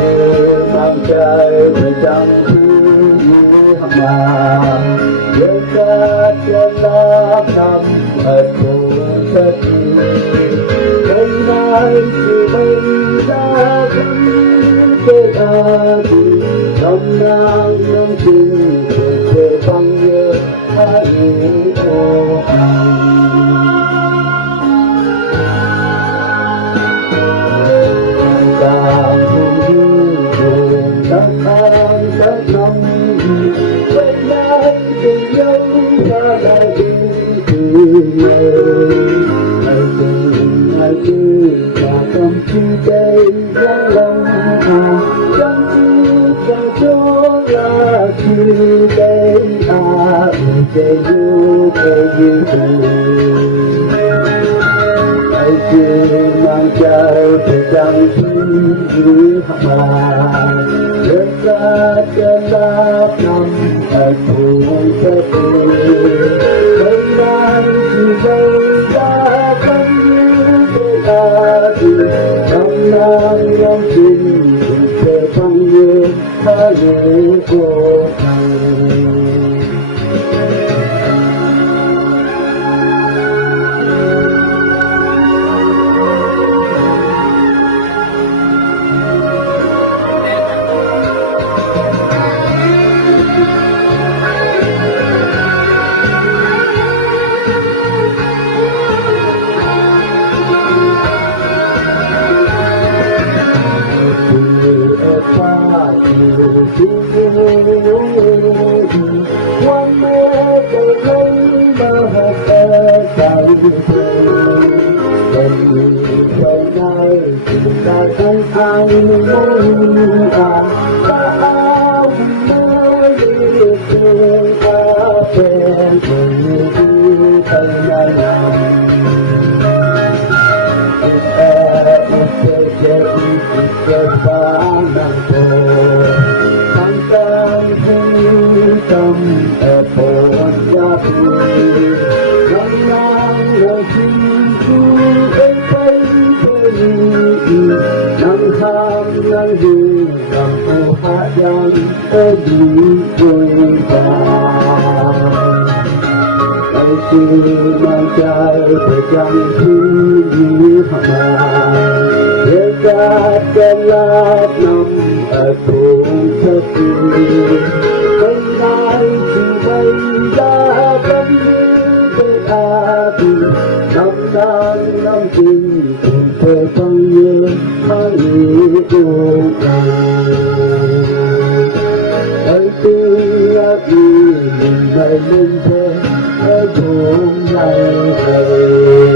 chưa mang trái về chẳng thứ mà giờ ta chân lắm năm ở phố thật hôm nay chỉ mình đã vẫn kể đi năm năm năm tình về bằng nhớ hai ô càng hùng đường đã tan đã năm vậy nay tình nhau ta lại đi từ ngày ai cứ và tâm chi đây vắng lòng chẳng chi chẳng chỗ là chi đây để yêu yêu ai chưa mang trái thì chẳng thứ mà đất ra chân lắm năm ở phố thật hôm nay chỉ vây ra vẫn như thế thì năm năm năm tình sẽ không như hai người cô one more day mà ta ngày nay ta không ai muốn ta áo mới được ta bên người thân này tâm ở phố gia phụ năm năm lời xin chú đến tay thế năm tham năm gì làm cô hát giang ở đi quên vàng ai chưa mang trái về chẳng thứ gì mà để cả chân lát năm ở phố thật hôm nay chỉ vây ra vẫn như thế thì năm năm năm tình thể không như hai người yêu ấy tuy vì mình đây lên thế ở hôm nay